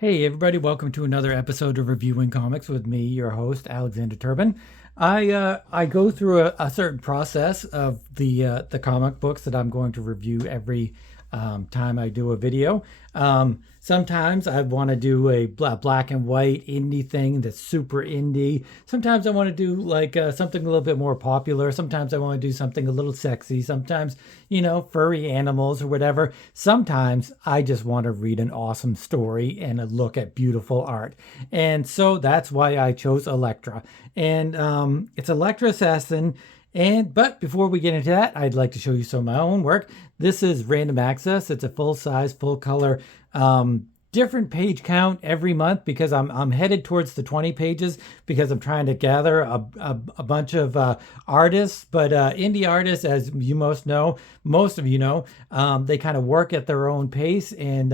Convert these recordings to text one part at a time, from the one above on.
Hey everybody, welcome to another episode of Reviewing Comics with me, your host, Alexander Turbin. I go through a certain process of the comic books that I'm going to review every time I do a video. Sometimes I want to do a black and white indie thing that's super indie. Sometimes I want to do like something a little bit more popular. Sometimes I want to do something a little sexy. Sometimes, furry animals or whatever. Sometimes I just want to read an awesome story and a look at beautiful art. And so that's why I chose Elektra. And it's Elektra Assassin. But before we get into that, I'd like to show you some of my own work. This is Random Access. It's a full size, full color, different page count every month because I'm headed towards the 20 pages because I'm trying to gather a bunch of artists. But indie artists, as you most of you know, they kind of work at their own pace, and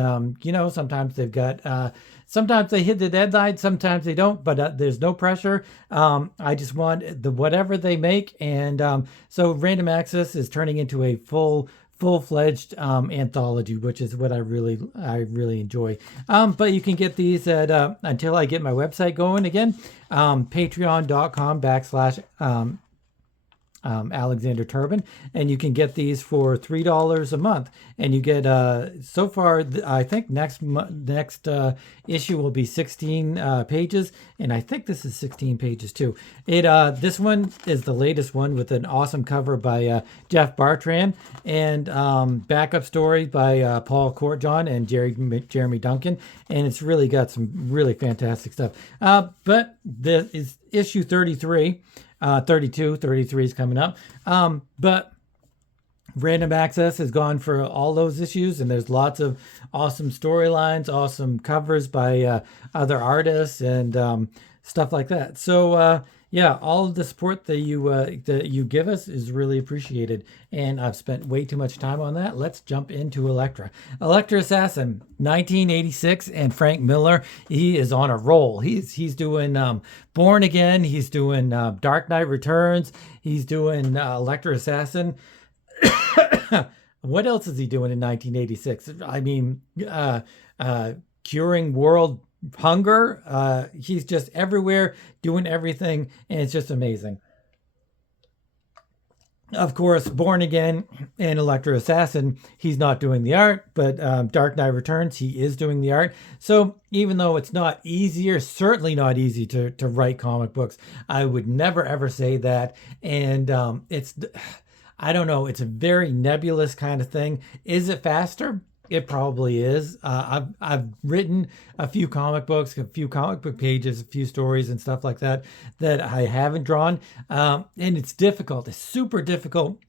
sometimes they've got. Sometimes they hit the deadline, sometimes they don't, but there's no pressure. I just want whatever they make, and so Random Access is turning into a full-fledged anthology, which is what I really enjoy. But you can get these at until I get my website going again, patreon.com/. Alexander Turbin, and you can get these for $3 a month, and you get so far I think next issue will be 16 pages, and I think this is 16 pages too. This one is the latest one with an awesome cover by Jeff Bartran, and backup story by Paul Courtjohn and Jeremy Duncan, and it's really got some really fantastic stuff. But this is issue 33. 33 is coming up. But Random Access has gone for all those issues, and there's lots of awesome storylines, awesome covers by other artists, and stuff like that. So yeah, all of the support that you give us is really appreciated, and I've spent way too much time on that. Let's jump into Elektra. Elektra Assassin, 1986, and Frank Miller, he is on a roll. He's doing Born Again, he's doing Dark Knight Returns, he's doing Elektra Assassin. What else is he doing in 1986? I mean, curing world hunger. He's just everywhere doing everything, and it's just amazing. Of course, Born Again and Elektra Assassin, he's not doing the art, but Dark Knight Returns, he is doing the art. So even though it's not easier, certainly not easy to write comic books, I would never ever say that. And I don't know, it's a very nebulous kind of thing. Is it faster? It probably is. I've written a few comic books, a few comic book pages, a few stories and stuff like that I haven't drawn. And it's difficult. It's super difficult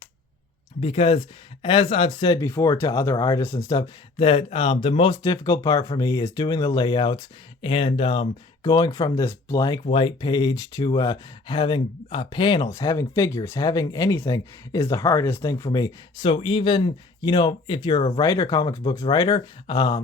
because, as I've said before to other artists and stuff, that the most difficult part for me is doing the layouts and going from this blank white page to having panels, having figures, having anything is the hardest thing for me. So even, if you're a writer, comics books writer,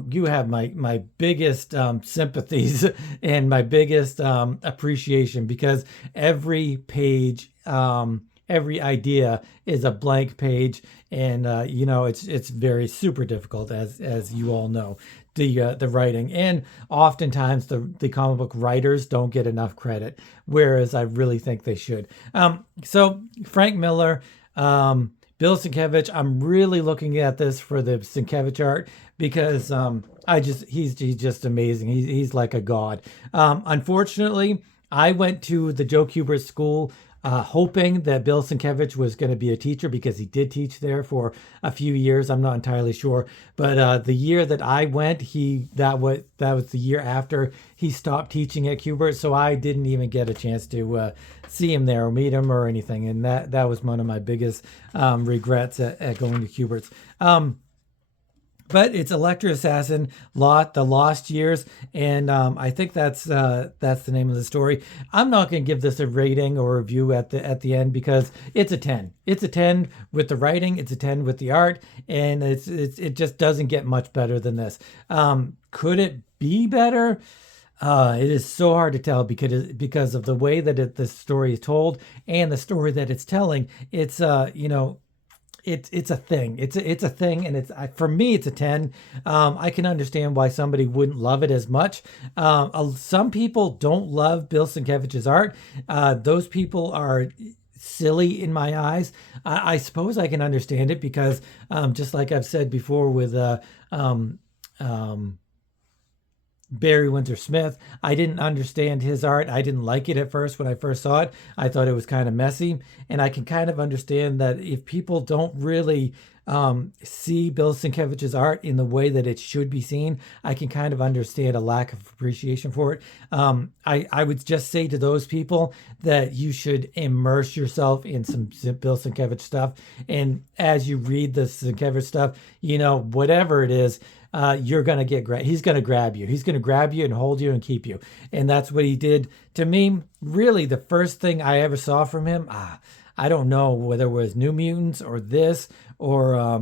you have my biggest sympathies and my biggest appreciation, because every page, every idea is a blank page, and it's very super difficult, as you all know, the writing, and oftentimes the comic book writers don't get enough credit, whereas I really think they should. So Frank Miller, Bill Sienkiewicz, I'm really looking at this for the Sienkiewicz art because he's just amazing. He's like a god. Unfortunately, I went to the Joe Kubert School hoping that Bill Sienkiewicz was going to be a teacher, because he did teach there for a few years. I'm not entirely sure, but the year that I went, that was the year after he stopped teaching at Kubert, so I didn't even get a chance to see him there or meet him or anything, and that was one of my biggest regrets at going to Kubert's. But it's Elektra Assassin, The Lost Years, and I think that's the name of the story. I'm not going to give this a rating or review at the end, because it's a 10. It's a 10 with the writing, it's a 10 with the art, and it just doesn't get much better than this. Could it be better? It is so hard to tell because of the way that the story is told and the story that it's telling. It's it's a thing. It's a thing, and for me it's a 10. I can understand why somebody wouldn't love it as much. Some people don't love Bill Sienkiewicz's art. Those people are silly in my eyes. I suppose I can understand it because just like I've said before with um, um, Barry Windsor Smith. I didn't understand his art. I didn't like it at first when I first saw it. I thought it was kind of messy. And I can kind of understand that if people don't really see Bill Sienkiewicz's art in the way that it should be seen, I can kind of understand a lack of appreciation for it. I would just say to those people that you should immerse yourself in some Bill Sienkiewicz stuff. And as you read the Sienkiewicz stuff, whatever it is, you're going to get he's going to grab you. He's going to grab you and hold you and keep you. And that's what he did to me. Really, the first thing I ever saw from him, I don't know whether it was New Mutants or this or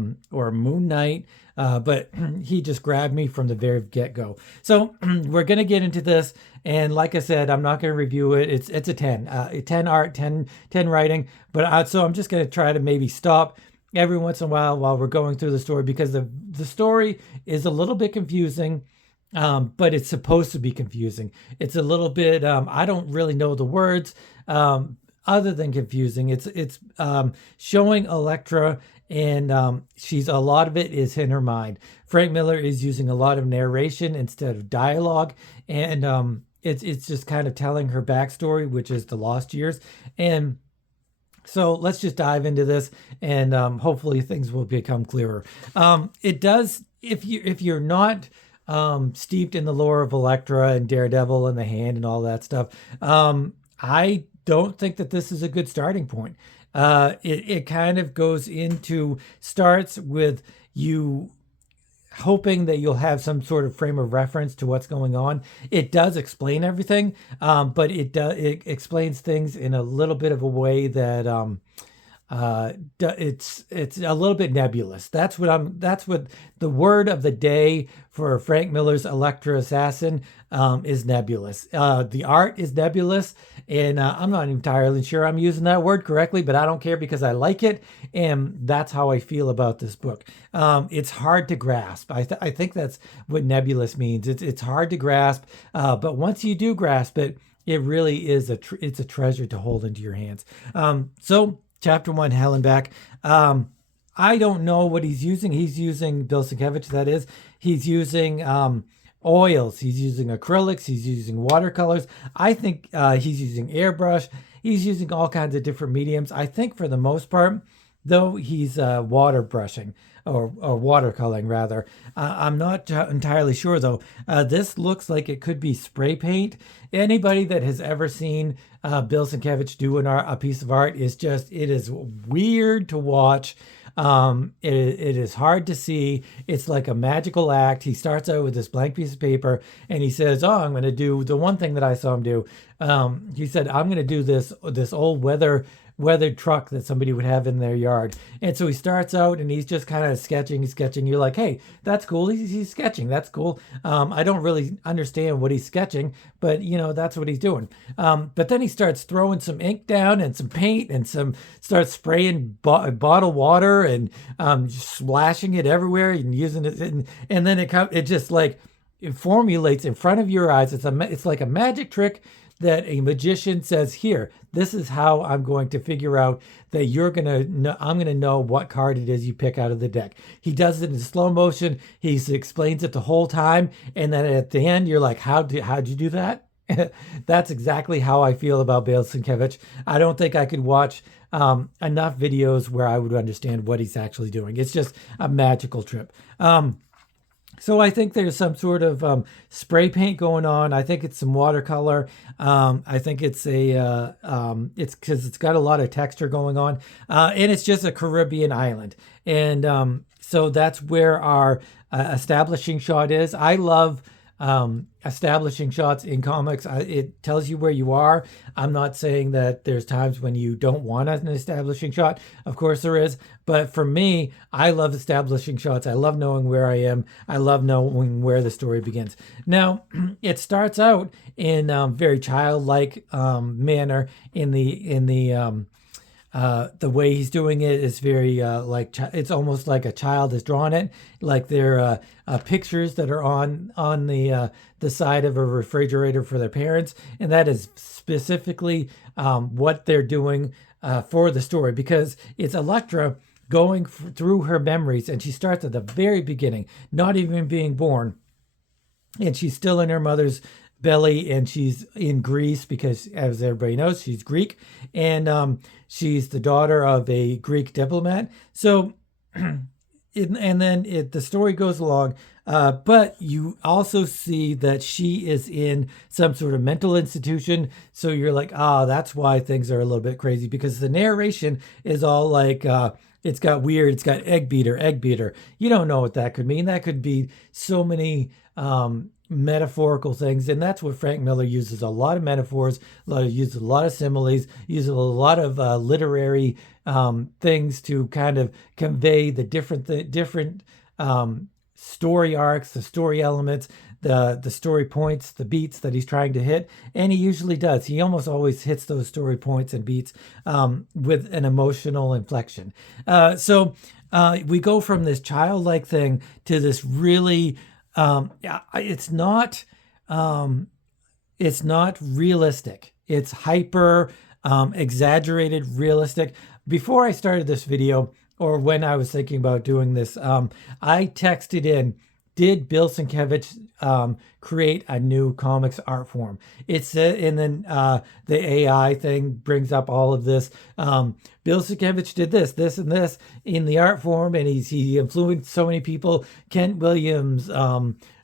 Moon Knight, but he just grabbed me from the very get-go. So we're going to get into this. And like I said, I'm not going to review it. It's a 10. 10 art, 10 writing. But so I'm just going to try to maybe stop every once in a while we're going through the story, because the story is a little bit confusing, but it's supposed to be confusing. It's a little bit, I don't really know the words other than confusing. It's showing Elektra, and a lot of it is in her mind. Frank Miller is using a lot of narration instead of dialogue, and it's just kind of telling her backstory, which is the lost years. And so let's just dive into this, and hopefully things will become clearer. It does, if you're not steeped in the lore of Elektra and Daredevil and the Hand and all that stuff, I don't think that this is a good starting point. It kind of starts with you hoping that you'll have some sort of frame of reference to what's going on. It does explain everything, but it explains things in a little bit of a way that it's a little bit nebulous. That's what the word of the day for Frank Miller's Elektra Assassin is nebulous. The art is nebulous, and I'm not entirely sure I'm using that word correctly, but I don't care because I like it, and that's how I feel about this book. It's hard to grasp. I think that's what nebulous means. It's hard to grasp, but once you do grasp it, it really is it's a treasure to hold into your hands. So Chapter 1, Hell and Back. I don't know what he's using. He's using Bill Sienkiewicz, that is. He's using oils. He's using acrylics. He's using watercolors. I think he's using airbrush. He's using all kinds of different mediums. I think for the most part, though, he's water brushing or watercoloring rather. I'm not entirely sure though. This looks like it could be spray paint. Anybody that has ever seen Bill Sienkiewicz do a piece of art it is weird to watch. It is hard to see. It's like a magical act. He starts out with this blank piece of paper and he says, I'm going to do the one thing that I saw him do. He said, I'm going to do this old weathered truck that somebody would have in their yard. And so he starts out and he's just kind of sketching. You're like, hey, that's cool. He's sketching. That's cool. I don't really understand what he's sketching, but that's what he's doing. But then he starts throwing some ink down and some paint and starts spraying bottled water and splashing it everywhere and using it. And then it just like, it formulates in front of your eyes. It's like a magic trick that a magician says, here, this is how I'm going to figure out that I'm going to know what card it is you pick out of the deck. He does it in slow motion. He explains it the whole time. And then at the end, you're like, how'd you do that? That's exactly how I feel about Bill Sienkiewicz. I don't think I could watch enough videos where I would understand what he's actually doing. It's just a magical trip. So I think there's some sort of spray paint going on. I think it's some watercolor. I think it's it's because it's got a lot of texture going on, and it's just a Caribbean island. And so that's where our establishing shot is. I love establishing shots in comics. It tells you where you are. I'm not saying that there's times when you don't want an establishing shot. Of course there is. But for me, I love establishing shots. I love knowing where I am. I love knowing where the story begins. Now, it starts out in very childlike manner in the The way he's doing it is very it's almost like a child has drawn it, like they're pictures that are on the side of a refrigerator for their parents, and that is specifically what they're doing for the story, because it's Elektra going through her memories, and she starts at the very beginning, not even being born, and she's still in her mother's belly, and she's in Greece because, as everybody knows, she's Greek, and she's the daughter of a Greek diplomat. So, and then the story goes along, but you also see that she is in some sort of mental institution. So you're like, that's why things are a little bit crazy, because the narration is all like, it's got weird, it's got egg beater. You don't know what that could mean. That could be so many metaphorical things, and that's what Frank Miller uses: a lot of metaphors, uses a lot of similes, uses a lot of literary things to kind of convey the different story arcs, the story elements, the story points, the beats that he's trying to hit. And he usually does. He almost always hits those story points and beats with an emotional inflection. So we go from this childlike thing to this really it's not realistic. It's hyper exaggerated realistic. Before I started this video, or when I was thinking about doing this, I texted in, did Bill Sienkiewicz create a new comics art form? It's and then the AI thing brings up all of this. Bill Sienkiewicz did this, and this in the art form, and he influenced so many people. Kent Williams,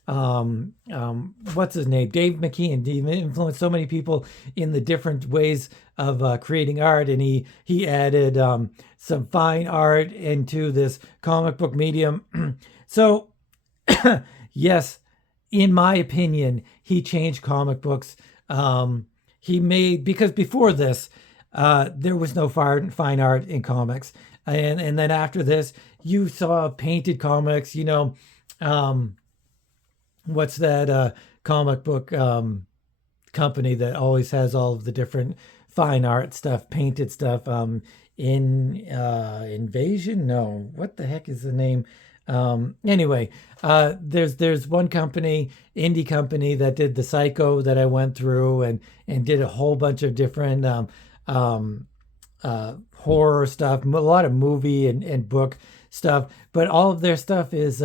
what's his name? Dave McKean. He influenced so many people in the different ways of creating art, and he added some fine art into this comic book medium. So, yes, in my opinion, he changed comic books. Because before this, there was no fine art in comics. And then after this, you saw painted comics, what's that comic book company that always has all of the different fine art stuff, painted stuff? Invasion? No, what the heck is the name? Anyway, there's one company, indie company, that did the Psycho that I went through and did a whole bunch of different horror stuff, a lot of movie and book stuff, but all of their stuff is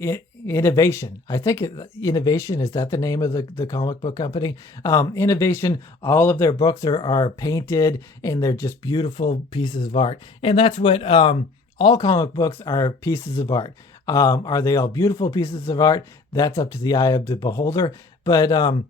Innovation. I think Innovation, is that the name of the comic book company? Innovation, all of their books are painted, and they're just beautiful pieces of art. And that's what all comic books are, pieces of art. Are they all beautiful pieces of art? That's up to the eye of the beholder. But Bill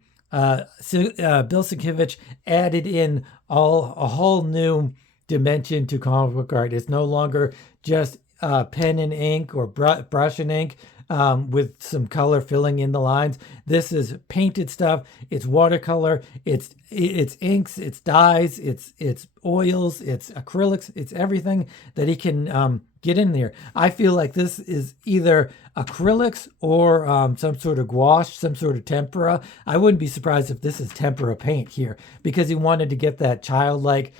Sienkiewicz added in a whole new dimension to comic book art. It's no longer just pen and ink or brush and ink with some color filling in the lines. This is painted stuff. It's watercolor. It's inks. It's dyes. It's oils. It's acrylics. It's everything that he can get in there. I feel like this is either acrylics or some sort of gouache, some sort of tempera. I wouldn't be surprised if this is tempera paint here, because he wanted to get that childlike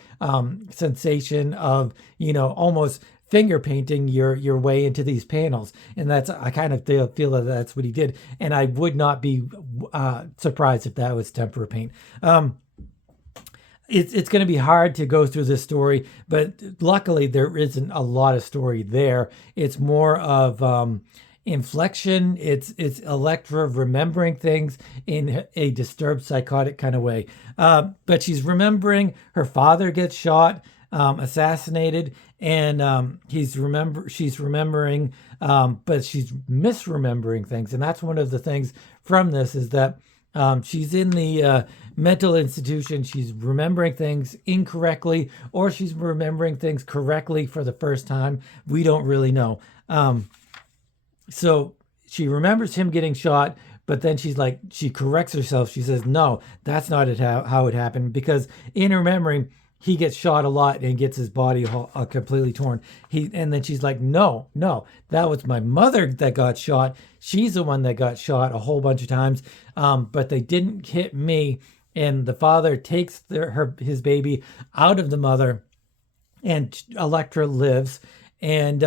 sensation of, almost finger painting your way into these panels. And I kind of feel that that's what he did. And I would not be surprised if that was tempera paint. It's going to be hard to go through this story, but luckily there isn't a lot of story there. It's more of inflection. It's Elektra remembering things in a disturbed, psychotic kind of way. But she's remembering her father gets shot, assassinated, and she's remembering, but she's misremembering things. And that's one of the things from this, is that she's in the mental institution. She's remembering things incorrectly, or she's remembering things correctly for the first time. We don't really know. So she remembers him getting shot, but then she corrects herself. She says, no, that's not how it happened, because in her memory, he gets shot a lot and gets his body completely torn. And then she's like, no, that was my mother that got shot. She's the one that got shot a whole bunch of times, but they didn't hit me. And the father takes his baby out of the mother and Elektra lives. And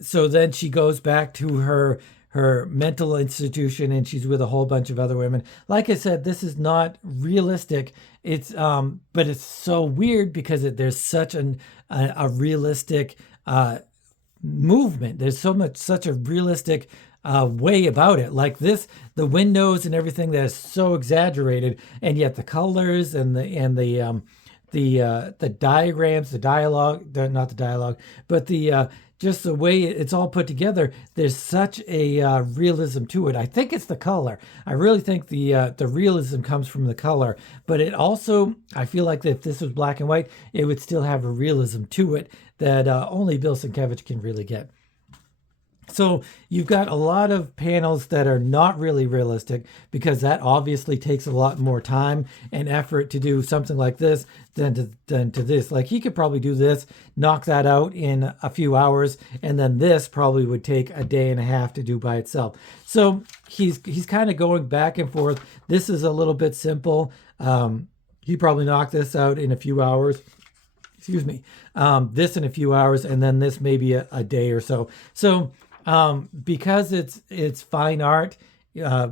so then she goes back to her mental institution, and she's with a whole bunch of other women. Like I said, this is not realistic. It's but it's so weird because there's such a realistic movement. There's such a realistic way about it. Like this, the windows and everything that is so exaggerated, and yet the colors and the diagrams, the dialogue, not the dialogue, but the just the way it's all put together. There's such a realism to it. I think it's the color. I really think the realism comes from the color, but it also, I feel like if this was black and white, it would still have a realism to it that only Bill Sienkiewicz can really get. So you've got a lot of panels that are not really realistic, because that obviously takes a lot more time and effort to do something like this than to this. Like he could probably do this, knock that out in a few hours, and then this probably would take a day and a half to do by itself. So he's kind of going back and forth. This is a little bit simple. He probably knocked this out in a few hours. Excuse me. This in a few hours, and then this maybe a day or so. So because it's fine art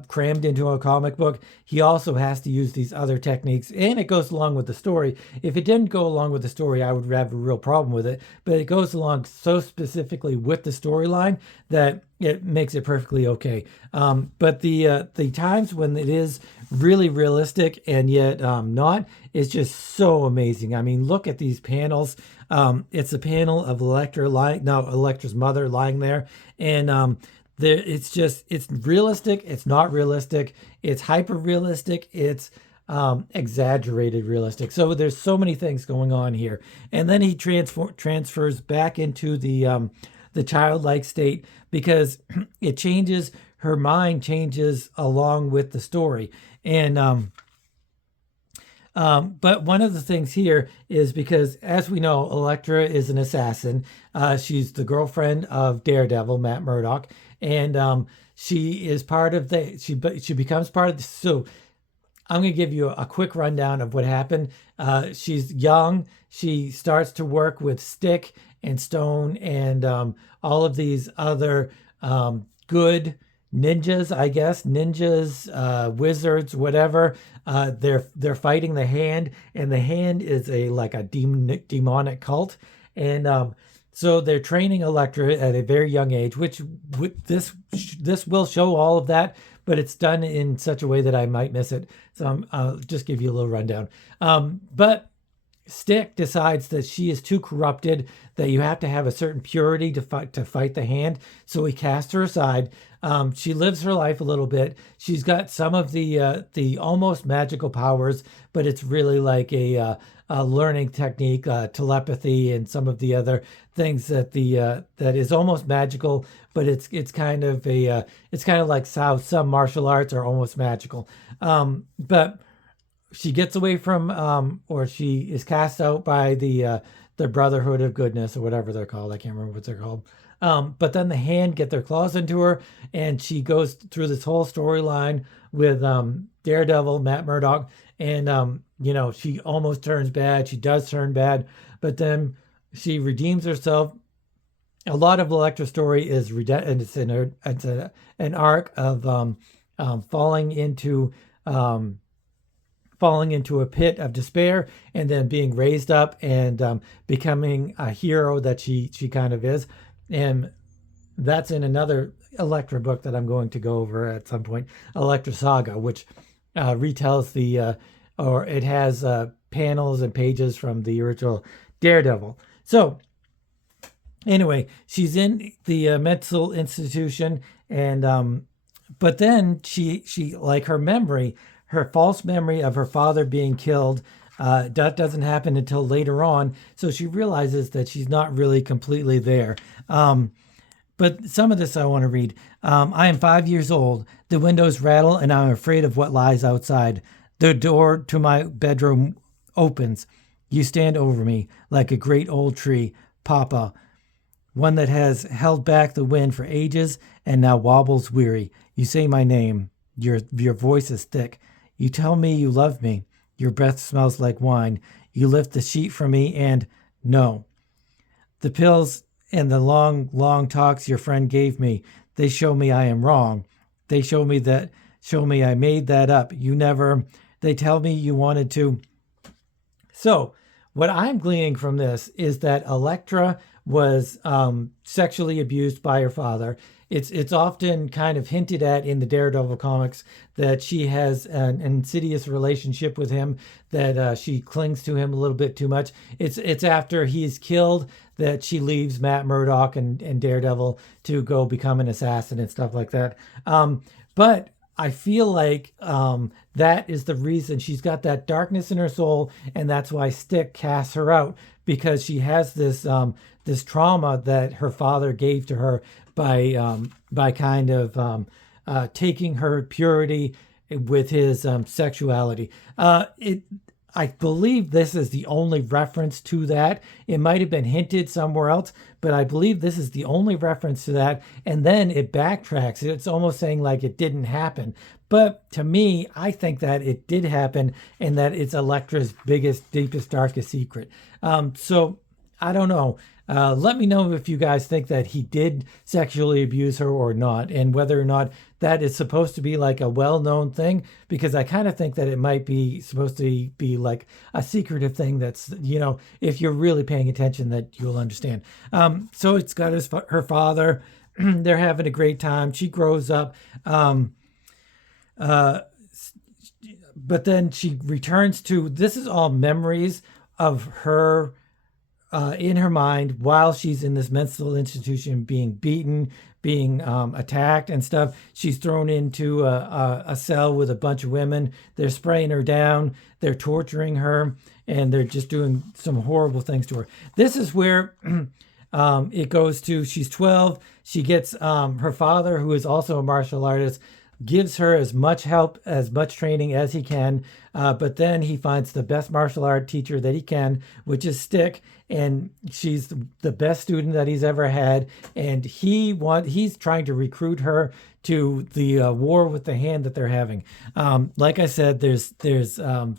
crammed into a comic book, he also has to use these other techniques, and it goes along with the story. If it didn't go along with the story, I would have a real problem with it, but it goes along so specifically with the storyline that it makes it perfectly okay. But the times when it is really realistic and yet not is just so amazing. I mean, look at these panels. It's a panel of Elektra's mother lying there, and it's realistic. It's not realistic. It's hyper realistic. It's exaggerated realistic. So there's so many things going on here, and then he transfers back into the childlike state, because it changes. Her mind changes along with the story, and but one of the things here is because, as we know, Elektra is an assassin. She's the girlfriend of Daredevil, Matt Murdock, and she is part of she becomes part of the. So I'm going to give you a quick rundown of what happened. She's young. She starts to work with stick and stone and all of these other good ninjas, I guess, wizards, whatever. They're fighting the Hand, and the Hand is like a demonic cult, and so they're training Elektra at a very young age, which this will show all of that, but it's done in such a way that I might miss it. So I'll just give you a little rundown. But Stick decides that she is too corrupted, that you have to have a certain purity to fight the Hand. So he casts her aside. She lives her life a little bit. She's got some of the almost magical powers, but it's really like a learning technique, telepathy, and some of the other things that that is almost magical, but it's kind of like how some martial arts are almost magical. But she gets away from, or she is cast out by the Brotherhood of Goodness, or whatever they're called. I can't remember what they're called. But then the Hand get their claws into her, and she goes through this whole storyline with Daredevil, Matt Murdock, and she almost turns bad. She does turn bad, but then she redeems herself. A lot of Elektra's story is and it's an arc of falling into a pit of despair, and then being raised up and becoming a hero that she kind of is. And that's in another Elektra book that I'm going to go over at some point, Elektra Saga, which retells or it has panels and pages from the original Daredevil. So anyway, she's in the mental institution, and but then she like her false memory of her father being killed, that doesn't happen until later on. So she realizes that she's not really completely there. But some of this I want to read. I am 5 years old. The windows rattle, and I'm afraid of what lies outside. The door to my bedroom opens. You stand over me like a great old tree, Papa, one that has held back the wind for ages and now wobbles weary. You say my name. Your voice is thick. You tell me you love me. Your breath smells like wine. You lift the sheet from me and No. The pills and the long talks your friend gave me, they show me I am wrong. They show me I made that up. You never, they tell me you wanted to. So what I'm gleaning from this is that Elektra was sexually abused by her father. It's often kind of hinted at in the Daredevil comics that she has an insidious relationship with him, that she clings to him a little bit too much. It's after he's killed that she leaves Matt Murdock and Daredevil to go become an assassin and stuff like that. But I feel like that is the reason she's got that darkness in her soul, and that's why Stick casts her out, because she has this this trauma that her father gave to her by kind of taking her purity with his sexuality. I believe this is the only reference to that. It might have been hinted somewhere else, but I believe this is the only reference to that. And then it backtracks. It's almost saying like it didn't happen. But to me, I think that it did happen, and that it's Elektra's biggest, deepest, darkest secret. So I don't know. Let me know if you guys think that he did sexually abuse her or not, and whether or not that is supposed to be like a well-known thing, because I kind of think that it might be supposed to be like a secretive thing that's, you know, if you're really paying attention, that you'll understand. So it's got her father. They're having a great time. She grows up. But then she returns to, this is all memories of her in her mind while she's in this mental institution, being beaten, being attacked and stuff. She's thrown into a cell with a bunch of women. They're spraying her down. They're torturing her, and they're just doing some horrible things to her. This is where it goes to, she's 12. She gets her father, who is also a martial artist, gives her as much help, as much training as he can, but then he finds the best martial art teacher that he can, which is Stick, and she's the best student that he's ever had, and he's trying to recruit her to the war with the hand that they're having. Like I said, there's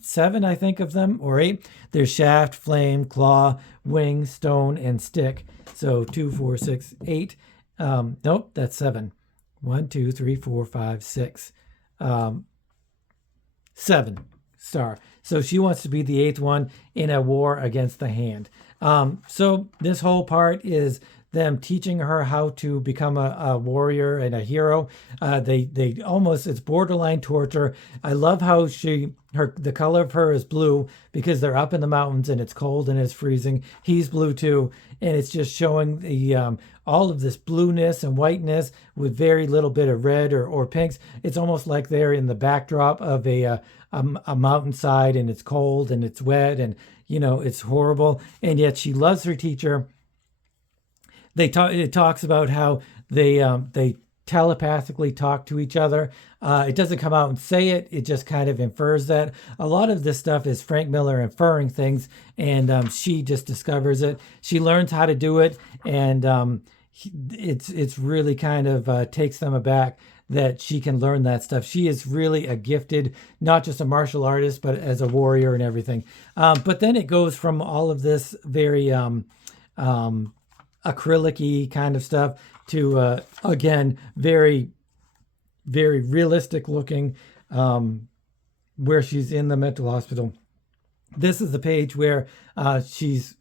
7, I think, of them, or 8. There's Shaft, Flame, Claw, Wing, Stone, and Stick. So 2, 4, 6, 8. Nope, that's 7. 1, 2, 3, 4, 5, 6. 7 star. So she wants to be the 8th one in a war against the hand. So this whole part is them teaching her how to become a warrior and a hero. They almost, it's borderline torture. I love how the color of her is blue, because they're up in the mountains and it's cold and it's freezing. He's blue too, and it's just showing the all of this blueness and whiteness with very little bit of red or pinks. It's almost like they're in the backdrop of a mountainside, and it's cold and it's wet, and you know, it's horrible. And yet she loves her teacher. It talks about how they telepathically talk to each other. It doesn't come out and say it. It just kind of infers that. A lot of this stuff is Frank Miller inferring things, and she just discovers it. She learns how to do it, and it's really kind of takes them aback that she can learn that stuff. She is really a gifted, not just a martial artist, but as a warrior and everything. But then it goes from all of this very acrylic-y kind of stuff to again, very, very realistic looking, where she's in the mental hospital. This is the page where she's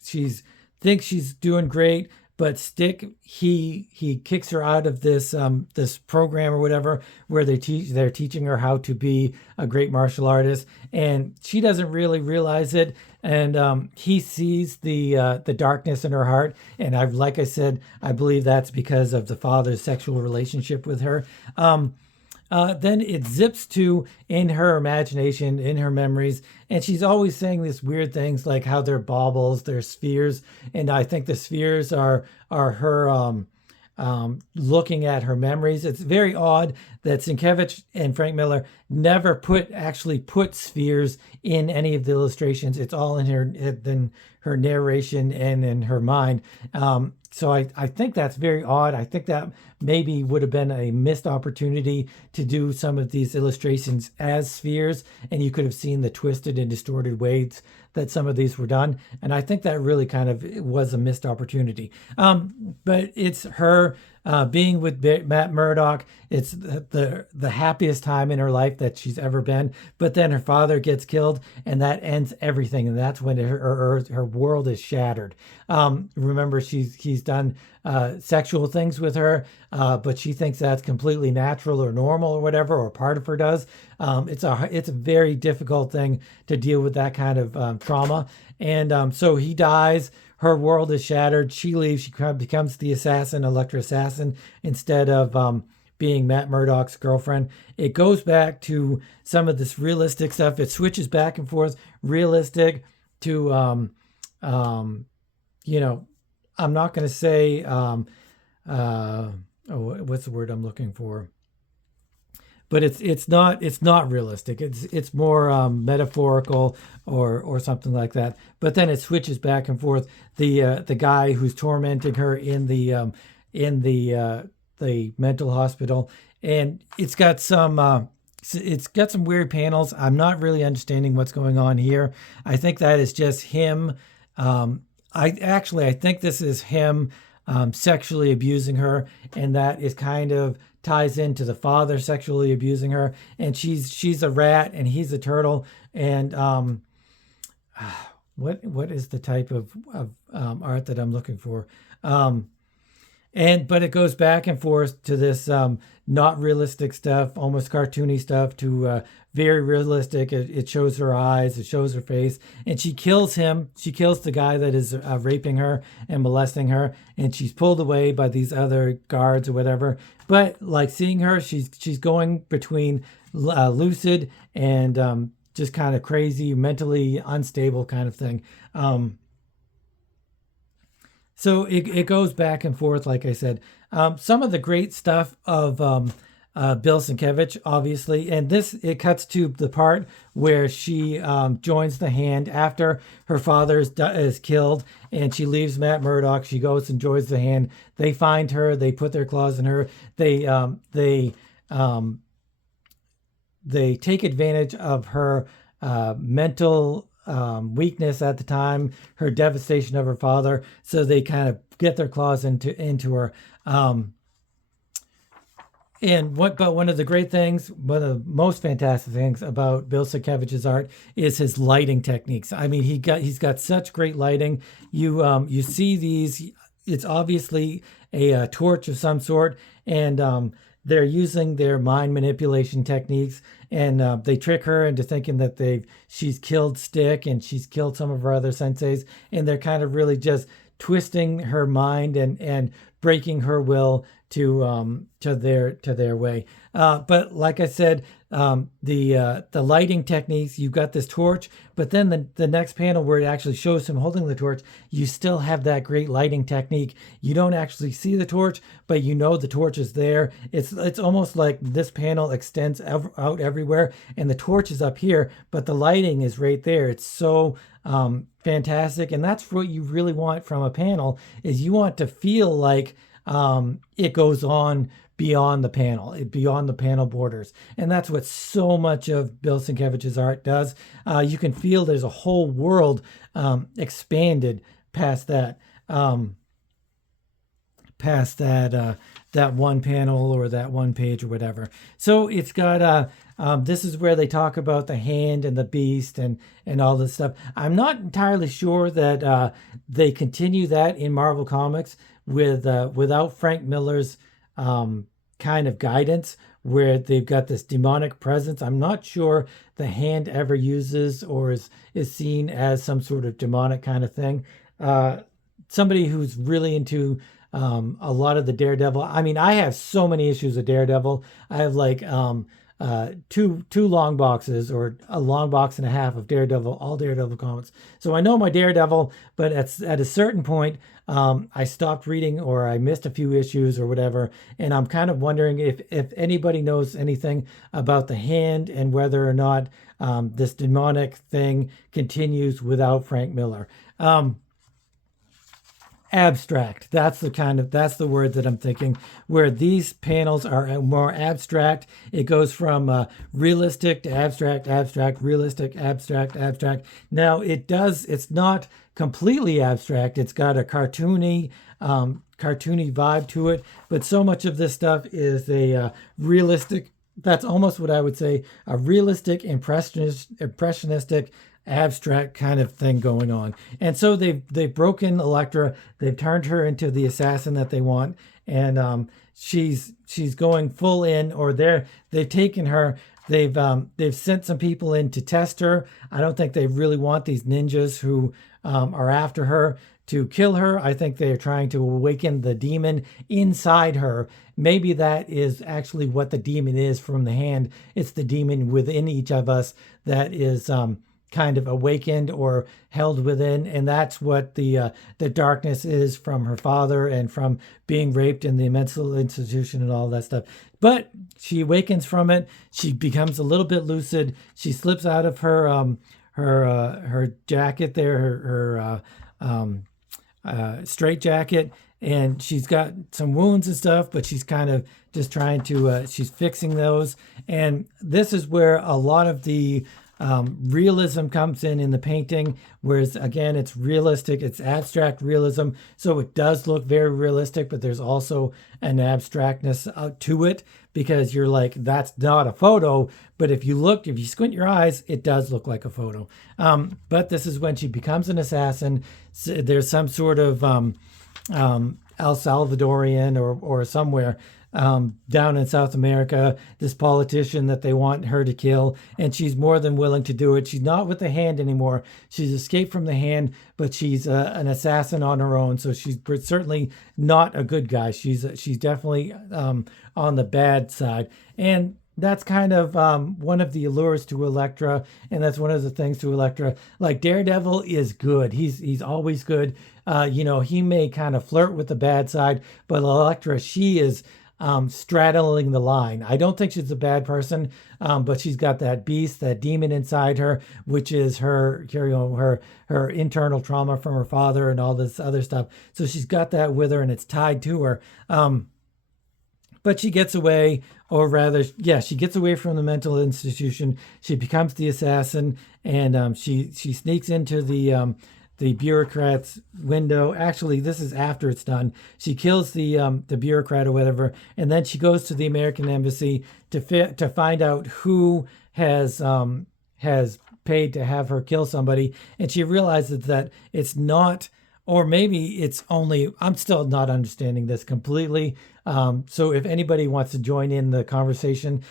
thinks she's doing great, but Stick, he kicks her out of this this program or whatever, where they're teaching her how to be a great martial artist, and she doesn't really realize it. And he sees the darkness in her heart, and like I said, I believe that's because of the father's sexual relationship with her. Then it zips to, in her imagination, in her memories, and she's always saying these weird things like how they're baubles, they're spheres, and I think the spheres are her looking at her memories. It's very odd that Sienkienwicz and Frank Miller never actually put spheres in any of the illustrations. It's all in her narration and in her mind. So I think that's very odd. I think that maybe would have been a missed opportunity to do some of these illustrations as spheres, and you could have seen the twisted and distorted ways that some of these were done. And I think that really kind of was a missed opportunity. But it's her being with Matt Murdock. It's the happiest time in her life that she's ever been. But then her father gets killed, and that ends everything. And that's when her world is shattered. Remember, he's done sexual things with her, but she thinks that's completely natural or normal or whatever, or part of her does. It's a very difficult thing to deal with, that kind of trauma. And so he dies. Her world is shattered. She leaves. She becomes the assassin, Elektra Assassin, instead of being Matt Murdock's girlfriend. It goes back to some of this realistic stuff. It switches back and forth, realistic to, I'm not going to say, what's the word I'm looking for? But it's not realistic. It's more metaphorical or something like that. But then it switches back and forth. The guy who's tormenting her in the mental hospital, and it's got some weird panels. I'm not really understanding what's going on here. I think that is just him. I think this is him sexually abusing her, and that is kind of ties into the father sexually abusing her, and she's a rat and he's a turtle. And what is the type of art that I'm looking for? But it goes back and forth to this not realistic stuff, almost cartoony stuff, to very realistic. It shows her eyes, it shows her face, and she kills him. She kills the guy that is raping her and molesting her, and she's pulled away by these other guards or whatever. But like seeing her, she's going between lucid and just kind of crazy, mentally unstable kind of thing. So it goes back and forth, like I said. Some of the great stuff of Bill Sienkiewicz, obviously, and it cuts to the part where she joins the Hand after her father is killed, and she leaves Matt Murdock. She goes and joins the Hand. They find her. They put their claws in her. They take advantage of her mental weakness at the time, her devastation of her father, so they kind of get their claws into her. But one of the great things, one of the most fantastic things about Bill Sienkiewicz's art is his lighting techniques. I mean, he's got such great lighting. You see these. It's obviously a torch of some sort, and they're using their mind manipulation techniques, and they trick her into thinking that she's killed Stick and she's killed some of her other senseis, and they're kind of really just twisting her mind and breaking her will to their way. But like I said, the lighting techniques, you've got this torch, but then the next panel where it actually shows him holding the torch, you still have that great lighting technique. You don't actually see the torch, but you know the torch is there. It's almost like this panel extends out everywhere, and the torch is up here, but the lighting is right there. It's so fantastic, and that's what you really want from a panel, is you want to feel like it goes on beyond the panel borders. And that's what so much of Bill Sienkiewicz's art does. You can feel there's a whole world expanded past that one panel or that one page or whatever. So it's got this is where they talk about the Hand and the Beast and all this stuff. I'm not entirely sure that they continue that in Marvel Comics without Frank Miller's kind of guidance, where they've got this demonic presence. I'm not sure the Hand ever uses or is seen as some sort of demonic kind of thing. Somebody who's really into a lot of the Daredevil. I mean, I have so many issues of Daredevil. I have like two long boxes or a long box and a half of Daredevil, all Daredevil comics. So I know my Daredevil, but at a certain point, I stopped reading or I missed a few issues or whatever. And I'm kind of wondering if anybody knows anything about the Hand and whether or not this demonic thing continues without Frank Miller. Abstract. That's the word that I'm thinking, where these panels are more abstract. It goes from realistic to abstract, abstract, realistic, abstract, abstract. Now it's not completely abstract. It's got a cartoony vibe to it, but so much of this stuff is a realistic. That's almost what I would say, a realistic impressionistic abstract kind of thing going on. And so they've broken Elektra. They've turned her into the assassin that they want, and she's going full in. Or they've taken her. They've sent some people in to test her. I don't think they really want these ninjas who are after her to kill her. I think they're trying to awaken the demon inside her. Maybe that is actually what the demon is from the hand. It's the demon within each of us that is kind of awakened or held within, and that's what the darkness is from her father and from being raped in the mental institution and all that stuff. But she awakens from it. She becomes a little bit lucid. She slips out of her jacket there, her straight jacket, and she's got some wounds and stuff, but she's kind of just trying to she's fixing those. And this is where a lot of the realism comes in the painting, whereas again it's realistic, it's abstract realism, so it does look very realistic, but there's also an abstractness to it, because you're like, that's not a photo, but if you squint your eyes, it does look like a photo. But this is when she becomes an assassin. So there's some sort of El Salvadorian or somewhere down in South America, this politician that they want her to kill, and she's more than willing to do it. She's not with the hand anymore. She's escaped from the hand, but she's an assassin on her own, so she's certainly not a good guy. She's definitely on the bad side, and that's kind of one of the allures to Elektra, and that's one of the things to Elektra. Like, Daredevil is good. He's always good. He may kind of flirt with the bad side, but Elektra, she is straddling the line. I don't think she's a bad person, but she's got that beast, that demon inside her, which is her internal trauma from her father and all this other stuff. So she's got that with her, and it's tied to her. But she gets away, or rather, she gets away from the mental institution. She becomes the assassin, and she sneaks into the bureaucrat's window. Actually, this is after it's done. She kills the bureaucrat or whatever, and then she goes to the American embassy to find out who has paid to have her kill somebody, and she realizes that it's not, or maybe it's only, I'm still not understanding this completely. So if anybody wants to join in the conversation,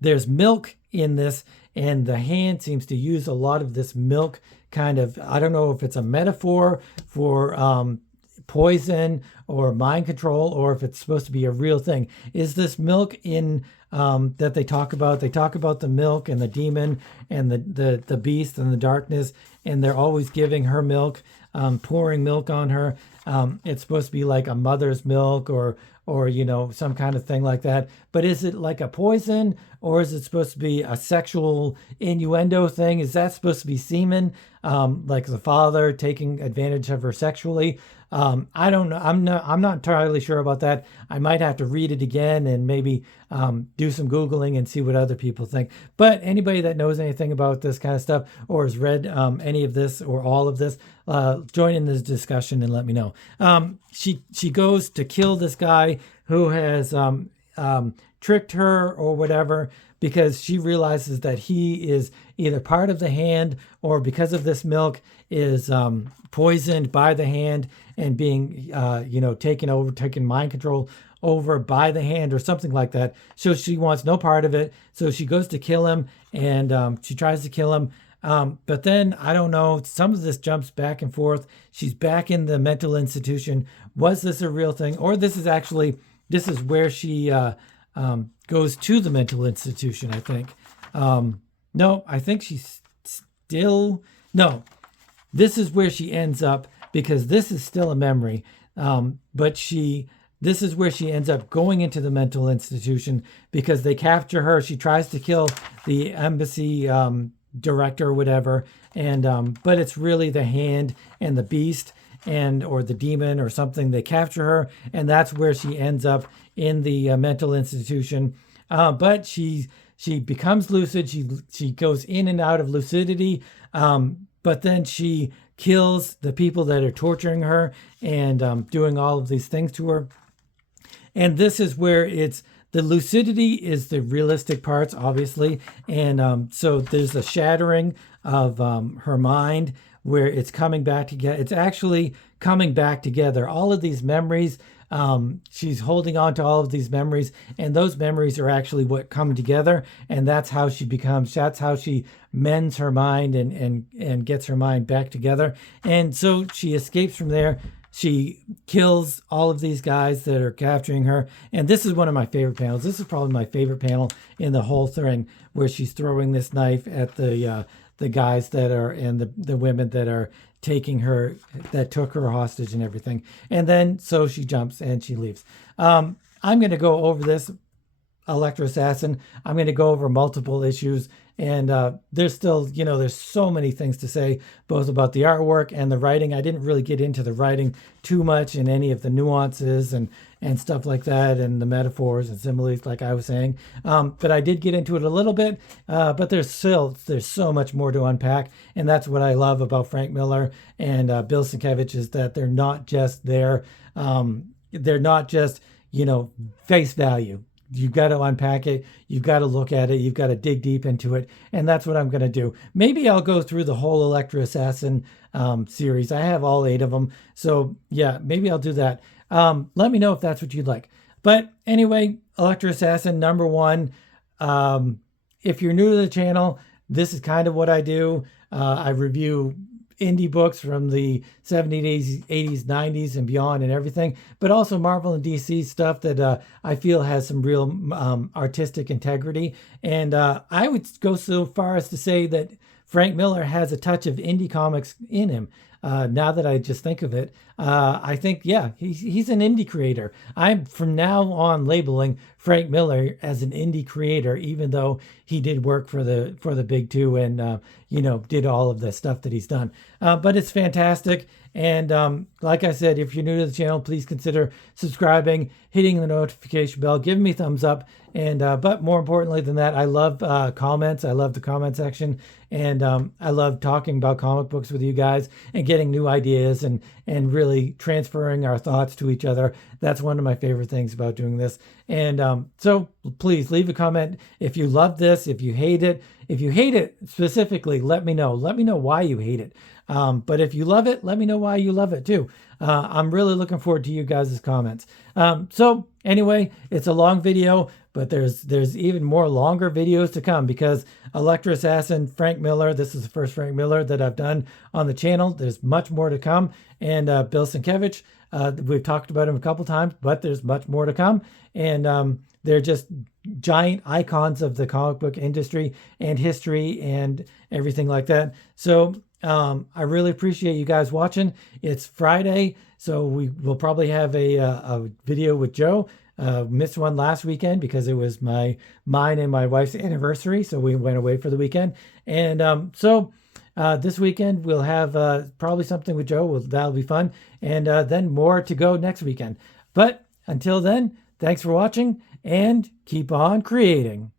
there's milk in this, and the hand seems to use a lot of this milk kind of, I don't know if it's a metaphor for poison or mind control, or if it's supposed to be a real thing. Is this milk in that they talk about? They talk about the milk and the demon and the beast and the darkness, and they're always giving her milk, pouring milk on her. It's supposed to be like a mother's milk or some kind of thing like that. But is it like a poison, or is it supposed to be a sexual innuendo thing? Is that supposed to be semen, like the father taking advantage of her sexually? I don't know. I'm not entirely sure about that. I might have to read it again and maybe do some Googling and see what other people think. But anybody that knows anything about this kind of stuff, or has read any of this or all of this, join in this discussion and let me know. She goes to kill this guy who has tricked her or whatever, because she realizes that he is either part of the hand, or because of this milk is poisoned by the hand and being taken mind control over by the hand or something like that. So she wants no part of it. So she goes to kill him, and she tries to kill him. But then, I don't know, some of this jumps back and forth. She's back in the mental institution. Was this a real thing? Or this is where she goes to the mental institution, I think. No, I think she's still... No, this is where she ends up, because this is still a memory. But this is where she ends up going into the mental institution, because they capture her. She tries to kill the embassy director or whatever. And but it's really the Hand and the Beast, and or the demon or something. They capture her, and that's where she ends up in the mental institution. But she becomes lucid. She goes in and out of lucidity. But then she kills the people that are torturing her and doing all of these things to her. And this is where it's the lucidity is the realistic parts, obviously. And so there's a shattering of her mind where it's coming back together. It's actually coming back together. All of these memories, she's holding on to all of these memories, and those memories are actually what come together. And that's how she mends her mind and gets her mind back together. And so she escapes from there. She kills all of these guys that are capturing her. And this is one of my favorite panels. This is probably my favorite panel in the whole thing, where she's throwing this knife at the guys that are, and the women that are taking her, that took her hostage and everything. And then so she jumps and she leaves. I'm going to go over this Elektra Assassin. I'm going to go over multiple issues, and there's still, there's so many things to say, both about the artwork and the writing. I didn't really get into the writing too much and any of the nuances and stuff like that, and the metaphors and similes, like I was saying. But I did get into it a little bit, but there's so much more to unpack. And that's what I love about Frank Miller and Bill Sienkienwicz, is that they're not just there. They're not just, face value. You've got to unpack it. You've got to look at it. You've got to dig deep into it. And that's what I'm going to do. Maybe I'll go through the whole Elektra Assassin series. I have all 8 of them. So yeah, maybe I'll do that. Let me know if that's what you'd like. But anyway, Elektra Assassin #1. If you're new to the channel, this is kind of what I do. I review indie books from the 70s, 80s, 90s, and beyond, and everything, but also Marvel and DC stuff that I feel has some real artistic integrity. And I would go so far as to say that Frank Miller has a touch of indie comics in him. Now that I just think of it, I think, yeah, he's an indie creator. I'm from now on labeling Frank Miller as an indie creator, even though he did work for the big two and, did all of the stuff that he's done. But it's fantastic. And like I said, if you're new to the channel, please consider subscribing, hitting the notification bell, giving me thumbs up. And but more importantly than that, I love comments. I love the comment section. And I love talking about comic books with you guys and getting new ideas and really transferring our thoughts to each other. That's one of my favorite things about doing this. And so please leave a comment if you love this, if you hate it. If you hate it specifically, let me know. Let me know why you hate it. But if you love it, let me know why you love it too. I'm really looking forward to you guys' comments. So anyway, it's a long video, but there's even more longer videos to come, because Elektra Assassin, Frank Miller, this is the first Frank Miller that I've done on the channel. There's much more to come. And Bill Sienkienwicz, we've talked about him a couple times, but there's much more to come. And they're just giant icons of the comic book industry and history and everything like that. So I really appreciate you guys watching. It's Friday, so we will probably have a video with Joe. Missed one last weekend because it was mine and my wife's anniversary, so we went away for the weekend. And so this weekend we'll have probably something with Joe. That'll be fun. And then more to go next weekend. But until then, thanks for watching and keep on creating.